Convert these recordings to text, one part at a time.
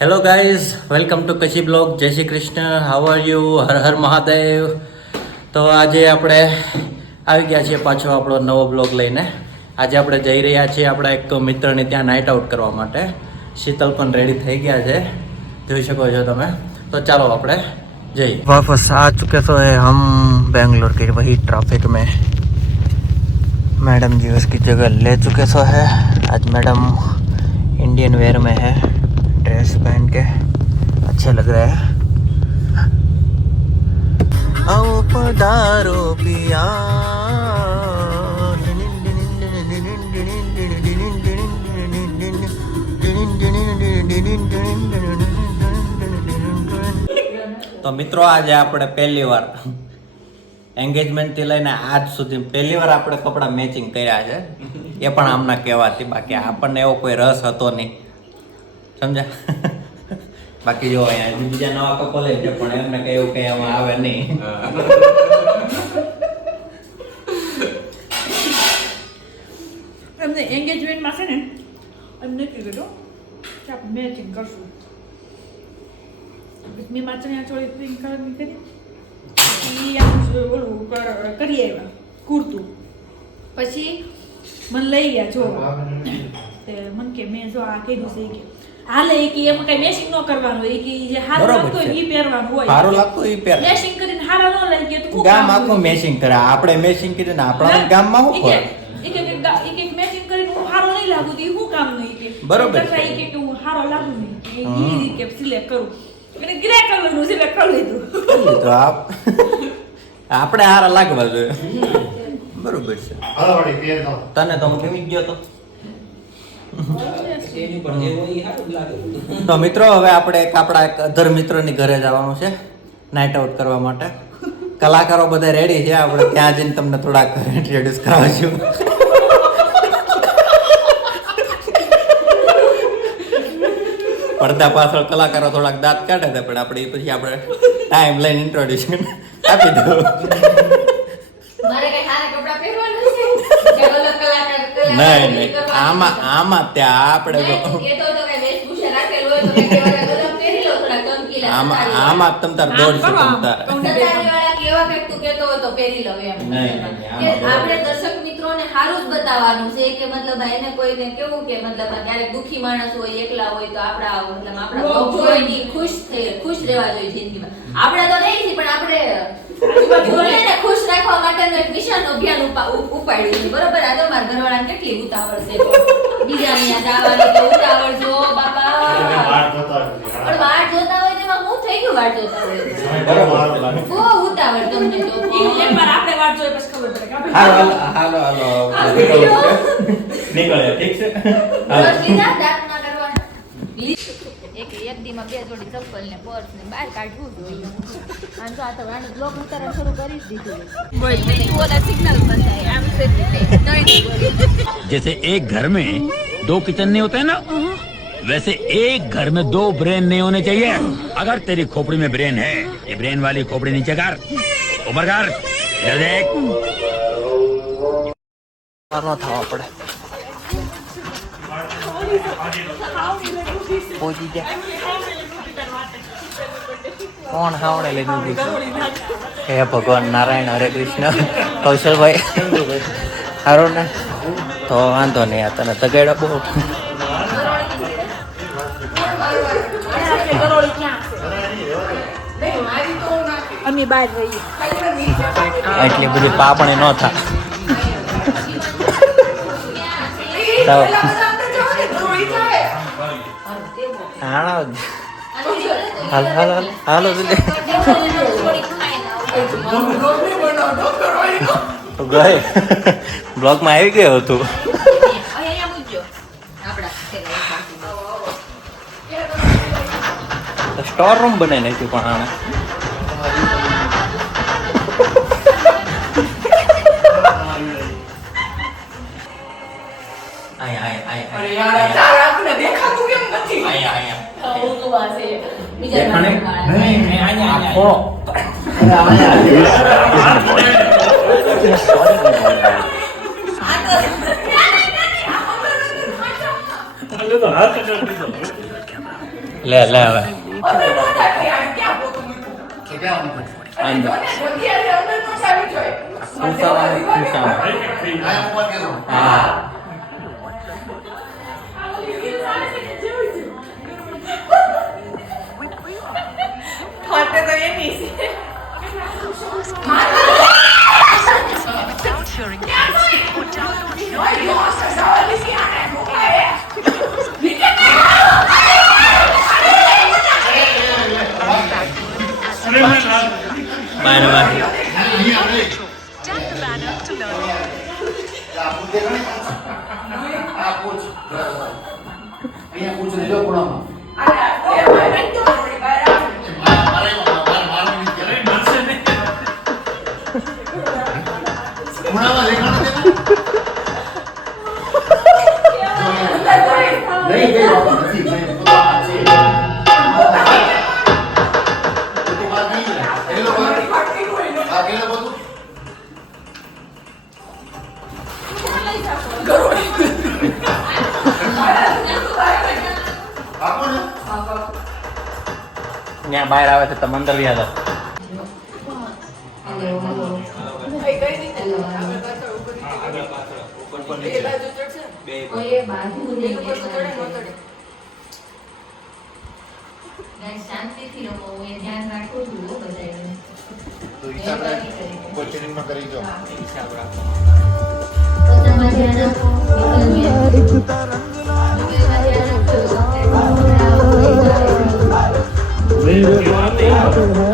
hello guys welcome to Kutchi blog જય Shri Krishna how are you Har Har Mahadev તો આજે આપણે આવી ગયા છીએ પાછો આપણો નવો બ્લોગ લઈને આજે આપણે જઈ રહ્યા છીએ આપણા એક મિત્રને ત્યાં નાઇટ આઉટ કરવા માટે શીતલ પણ રેડી થઈ ગયા છે જોઈ શકો છો તમે તો ચાલો આપણે જઈએ વાપસ આ ચુકે તો હે હમ બેંગ્લોર के वही ट्रैफिक में मैडम जी उसकी जगह ले चुके सो है आज मैडम इंडियन वेयर में है ड्रेस पहन के अच्छे लग रहे हैं आओ पधारो पिया તો મિત્રો આજે આપણે પહેલી વાર એન્ગેજમેન્ટથી લઈને આજ સુધી પહેલી વાર આપણે કપડાં મેચિંગ કર્યા છે એ પણ આમના કહેવાથી બાકી આપણને એવો કોઈ રસ હતો નહીં સમજ્યા? બાકી જો અહીંયા બીજા નવા કપલ છે પણ એમને કઈ એવું કઈ એમાં આવે નહીં. એમને એન્ગેજમેન્ટમાં છે ને એમ નક્કી કર્યું કે આપણે મેચિંગ કરશું. મેં માત્ર ત્યાં ચોળી પિંક કલરની કરી. એ આમ ઓલું કર- કરી આવ્યા કુર્તું. પછી મને લઈ ગયા જોવા. તે મને કે મેં જો આ કીધું છે કે. હાલે એ કે એમાં કઈ મેચિંગ ન કરવાનું હોય ઈ કે જે હારો લાગતો છે. પહેરવાનું હોય. હારો લાગતો એ પહેર. મેચિંગ કરીને હારા ન લઈ કે તું ગામ? આખું મેચિંગ કરે. આપણે મેચિંગ કરીને આપણા ગામમાં શું ઈ કે- ફરક ઈ કે કે કે મેચિંગ કરીને હું હારો નહીં લાગુ તો એ શું કામ નહીં કે બરોબર કરતા છે. કે કે હું હારો લાગુ નહીં. એ રીતે કે સિલેક્ટ કરું એટલે ગ્રે કલરનું સિલેક્ટ કરી લીધું. તો આપ આપણે હારા લાગવા જોઈએ. બરોબર છે. તને તો હું કેવી ગયો તો? તો મિત્રો, હવે આપણે એક આપણા એક અધર મિત્રની ઘરે જવાનું છે નાઇટ આઉટ કરવા માટે. કલાકારો બધા રેડી છે, આપણે ત્યાં જઈને તમને થોડાક ઇન્ટ્રોડ્યુસ કરાવશું. પડદા પાછળ કલાકારો થોડાક દાંત કાઢે છે, પણ આપણે પછી આપણે ટાઈમ લઈને ઇન્ટ્રોડ્યુશન આપી દઉં મારે કઈ સારા કપડાં પહેરવાના છે કે અલગ કલાકાર કલાકાર નહીં નહીં. આમાં આમાં ત્યાં આપણે આમાં આમાં તમ તાર દોડ છે તમ તાર. આપણે દર્શક મિત્રોને સારું જ બતાવવાનું છે કે મતલબ એને કોઈને કેવું કે મતલબ ક્યારેક દુખી માણસ હોય એકલા હોય તો આપણા મતલબ. જોઈને ખુશ થઈ ખુશ રહેવા જોઈએ જિંદગીમાં. આપણે તો નહીં છીએ પણ આપણે ખુશ રાખવા માટે વિશાળ અભિયાન ઉપા- ઉપાડ્યું છે. બરોબર? આ તો મારા ઘરવાળાને કેટલી ઉતાવળ છે બીજાની આ જવાની તો ઉતાવળ જો બાપા. પણ વાટ જોતા હોય તેમાં હું થઈ ગયું વાટ જોતા હોય? બહુ ઉતાવળ તમને તો. એક વાર આપણે વાત જોઈએ પછી ખબર પડે કે હાલો હાલો હાલો. હાલો નીકળે ઠીક છે હાલો. બસ લીધા દાંત ના કરવાના એક એક દીમાં બે જોડી ચપ્પલ ને પર્સ ને બહાર કાઢવું જોઈએ આમ તો આ તો વાણી બ્લોક ઉતારવાનું શરૂ કરી જ દીધું ઓલા સિગ્નલ બંધાય આમ છે નહીં जैसे एक घर में दो किचन नहीं होते ना वैसे एक घर में दो ब्रेन नहीं होने चाहिए अगर तेरी खोपड़ी में ब्रेन है ये ब्रेन वाली खोपड़ी नीचे कर ऊपर कर इधर देख ન થવા પડે પહોંચી જાય કોણ હાવણે લઈને ઊભી છે? હે ભગવાન નારાયણ હરે કૃષ્ણ. કૌશલભાઈ. સારું ને? તો વાંધો નહીં આ તને તગેડા બહુ. અમે બહાર રહીએ. એટલી બધી પાપણે ન થાય તો. હાલો હાલ હાલ હાલ જલ્દી ગઈ. બ્લોગમાં આવી ગયો હતું. સ્ટોર રૂમ બનાવી નાખ્યું પણ આને. અહીંયા અહીંયા અહીંયા અહીંયા અહીંયા આખો લે લે હવે. અંદર ખુશામાં ખુશામાં હા. ત્યાં બહાર આવે છે તમે અંદર બી ગાઈસ શાંતિથી કરી Tira,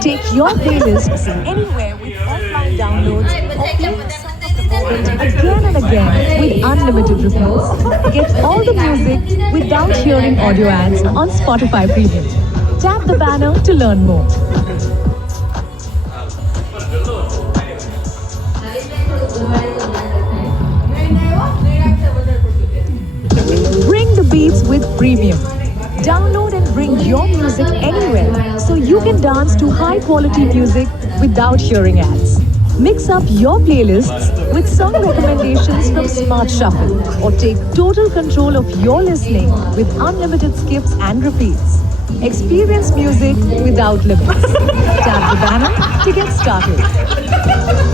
Take your playlists anywhere with online downloads or play again and again with unlimited repeats. Get all the music without hearing audio ads on Spotify Premium. Tap the banner to learn more. Bring the beats with Premium. Download and bring your music anywhere so you can dance to high quality music without hearing ads. Mix up your playlists with song recommendations from Smart Shuffle or take total control of your listening with unlimited skips and repeats. Experience music without limits. Tap the banner to get started.